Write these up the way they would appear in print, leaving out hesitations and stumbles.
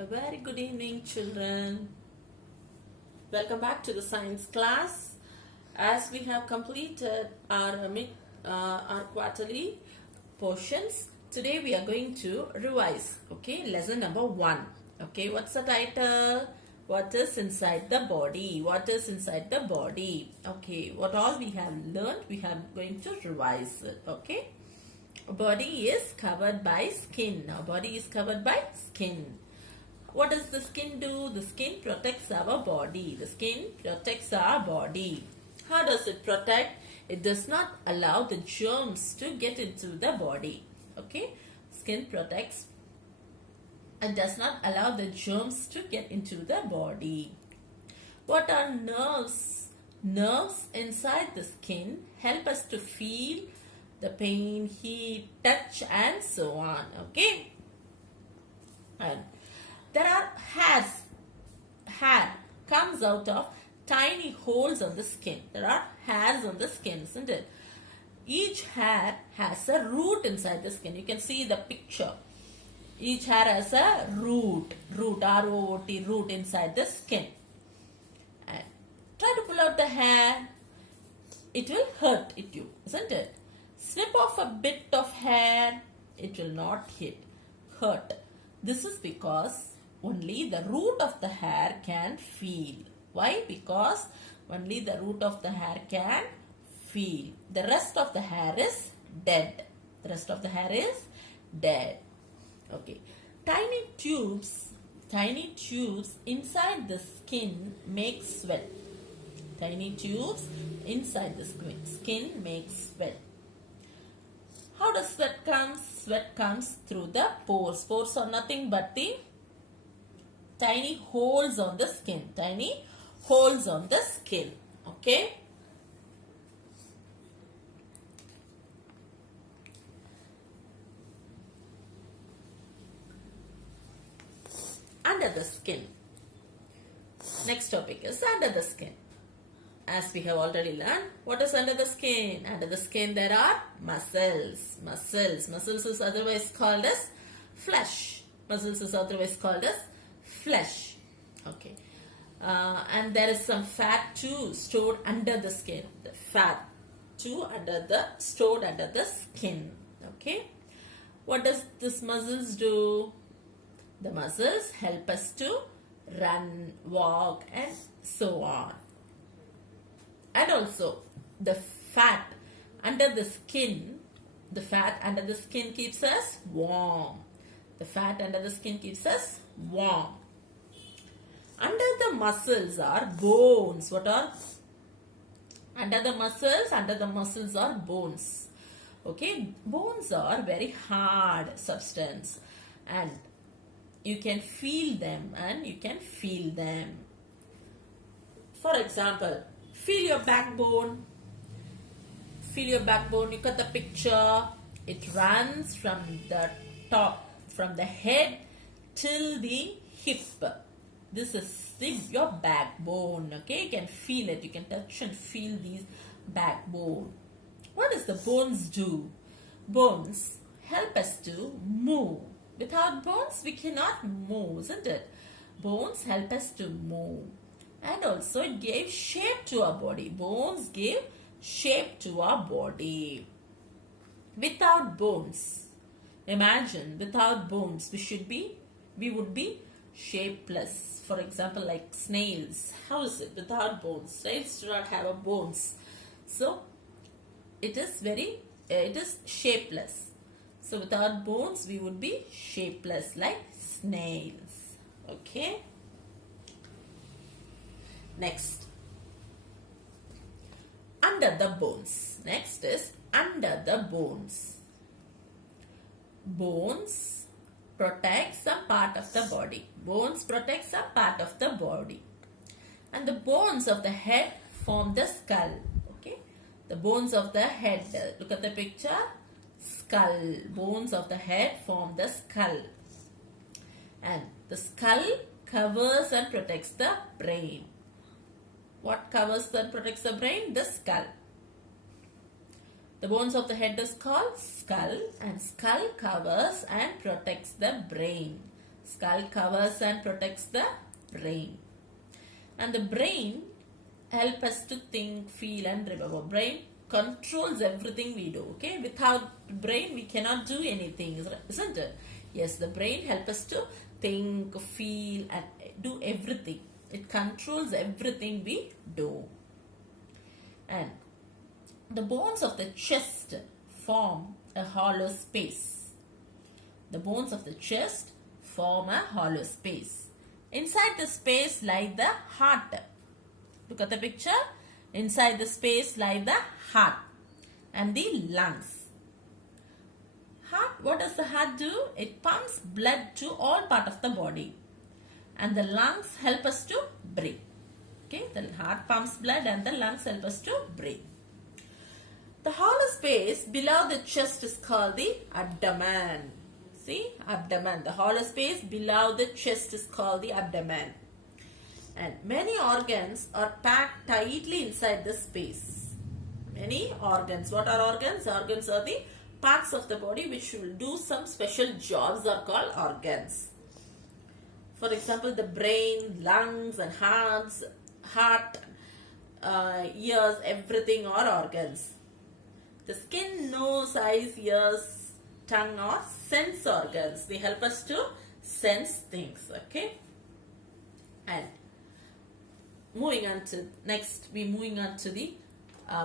A very good evening, children. Welcome back to the science class. As we have completed our quarterly portions, today we are going to revise. Okay, lesson number 1. Okay, what's the title? What is inside the body? What is inside the body? Okay, what all we have learned, we are going to revise it. Okay, our body is covered by skin. Our body is covered by skin. What does the skin do? The skin protects our body. The skin protects our body. How does it protect? It does not allow the germs to get into the body. Okay? Skin protects and does not allow the germs to get into the body. What are nerves? Nerves inside the skin help us to feel the pain, heat, touch and so on. Okay? And there are hairs. Hair comes out of tiny holes on the skin. There are hairs on the skin, isn't it? Each hair has a root inside the skin. You can see the picture. Each hair has a root, R-O-O-T, root inside the skin. And try to pull out the hair. It will hurt you, isn't it? Snip off a bit of hair. It will not hurt. This is because only the root of the hair can feel. Why? Because only the root of the hair can feel. The rest of the hair is dead. The rest of the hair is dead. Okay. Tiny tubes inside the skin make sweat. Tiny tubes inside the skin make sweat. How does sweat come? Sweat comes through the pores. Pores are nothing but the tiny holes on the skin. Tiny holes on the skin. Okay. Under the skin. Next topic is under the skin. As we have already learned, what is under the skin? Under the skin there are muscles. Muscles is otherwise called as flesh. Muscles is otherwise called as flesh. Okay. And there is some fat too stored under the skin. The fat too stored under the skin. Okay. What does this muscles do? The muscles help us to run, walk and so on. And also the fat under the skin keeps us warm. The fat under the skin keeps us warm. Under the muscles are bones. What are under the muscles? Under the muscles are bones. Okay, bones are very hard substance and you can feel them For example, feel your backbone. Look at the picture. It runs from the top, from the head till the hip. This is your backbone. Okay, you can feel it. You can touch and feel these backbone. What does the bones do? Bones help us to move. Without bones, we cannot move, isn't it? Bones help us to move. And also it gave shape to our body. Bones give shape to our body. Without bones, imagine without bones, we would be shapeless. For example, like snails. How is it without bones? Snails do not have a bones. So it is shapeless. So without bones, we would be shapeless like snails. Okay. Next. Under the bones. Next is under the bones. Bones protect some part of the body. Bones protect some part of the body. And the bones of the head form the skull. Okay. The bones of the head. Look at the picture. Skull. Bones of the head form the skull. And the skull covers and protects the brain. What covers and protects the brain? The skull. The bones of the head is called skull, and skull covers and protects the brain. Skull covers and protects the brain. And the brain helps us to think, feel and remember. Brain controls everything we do. Okay, without brain we cannot do anything, isn't it? Yes, the brain helps us to think, feel and do everything. It controls everything we do. And the bones of the chest form a hollow space. The bones of the chest form a hollow space. Inside the space lies the heart. Look at the picture. Inside the space lies the heart and the lungs. Heart, what does the heart do? It pumps blood to all parts of the body. And the lungs help us to breathe. Okay, the heart pumps blood and the lungs help us to breathe. The hollow space below the chest is called the abdomen. See, abdomen. The hollow space below the chest is called the abdomen. And many organs are packed tightly inside the space. Many organs. What are organs? Organs are the parts of the body which will do some special jobs are called organs. For example, the brain, lungs and heart, ears, everything are organs. The skin, nose, eyes, ears, tongue are sense organs. They help us to sense things. Okay. And moving on to the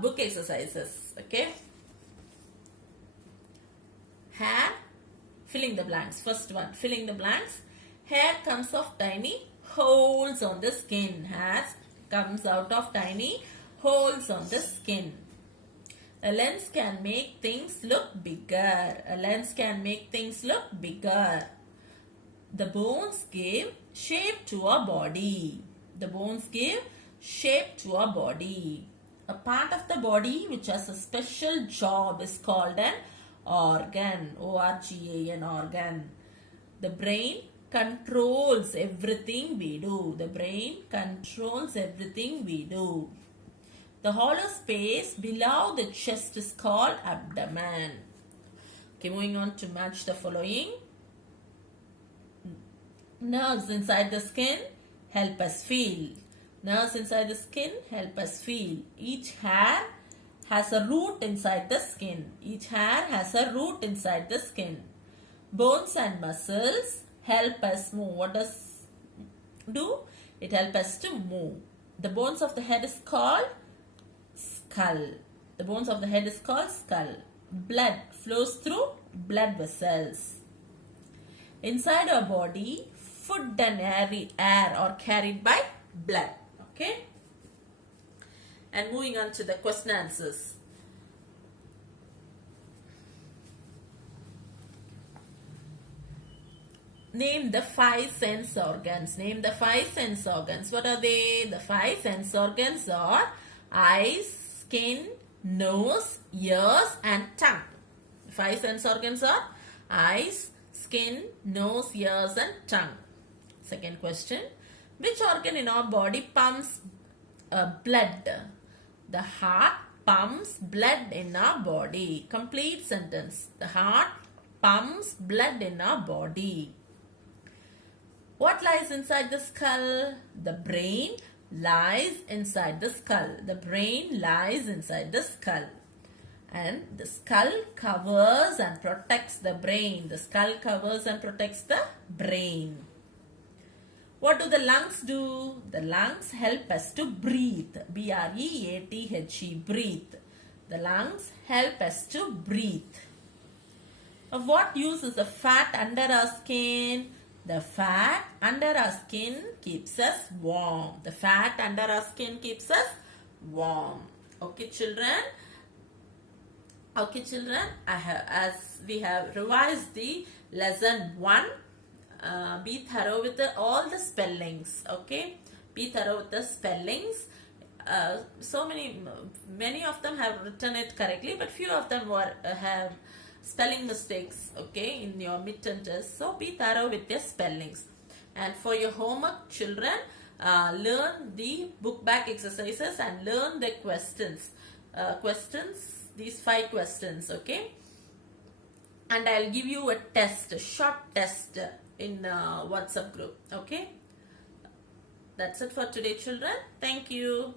book exercises. Okay. Hair, filling the blanks. First one, filling the blanks. Hair comes of tiny holes on the skin. Hair comes out of tiny holes on the skin. A lens can make things look bigger. A lens can make things look bigger. The bones give shape to our body. The bones give shape to our body. A part of the body which has a special job is called an organ. O-R-G-A-N, organ. The brain controls everything we do. The brain controls everything we do. The hollow space below the chest is called abdomen. Okay, moving on to match the following. Nerves inside the skin help us feel. Nerves inside the skin help us feel. Each hair has a root inside the skin. Each hair has a root inside the skin. Bones and muscles help us move. What does do? It helps us to move. The bones of the head is called skull. The bones of the head is called skull. Blood flows through blood vessels. Inside our body, food and air are carried by blood. Okay. And moving on to the question answers. Name the 5 sense organs. Name the 5 sense organs. What are they? The 5 sense organs are eyes, skin, nose, ears and tongue. 5 sense organs are eyes, skin, nose, ears and tongue. Second question. Which organ in our body pumps blood? The heart pumps blood in our body. Complete sentence. The heart pumps blood in our body. What lies inside the skull? The brain lies inside the skull. The brain lies inside the skull. And the skull covers and protects the brain. The skull covers and protects the brain. What do the lungs do? The lungs help us to breathe. B-R-E-A-T-H-E, breathe. The lungs help us to breathe. Of what use is the fat under our skin? The fat under our skin keeps us warm. The fat under our skin keeps us warm. Okay, children. Okay, children. As we have revised the lesson 1, be thorough with all the spellings. Okay, be thorough with the spellings. Many of them have written it correctly, but few of them have spelling mistakes, okay, in your midterm test. So be thorough with your spellings. And for your homework, children, learn the book back exercises and learn the questions. These 5 questions, okay. and I'll give you a test, a short test in WhatsApp group. Okay, that's it for today, children. Thank you.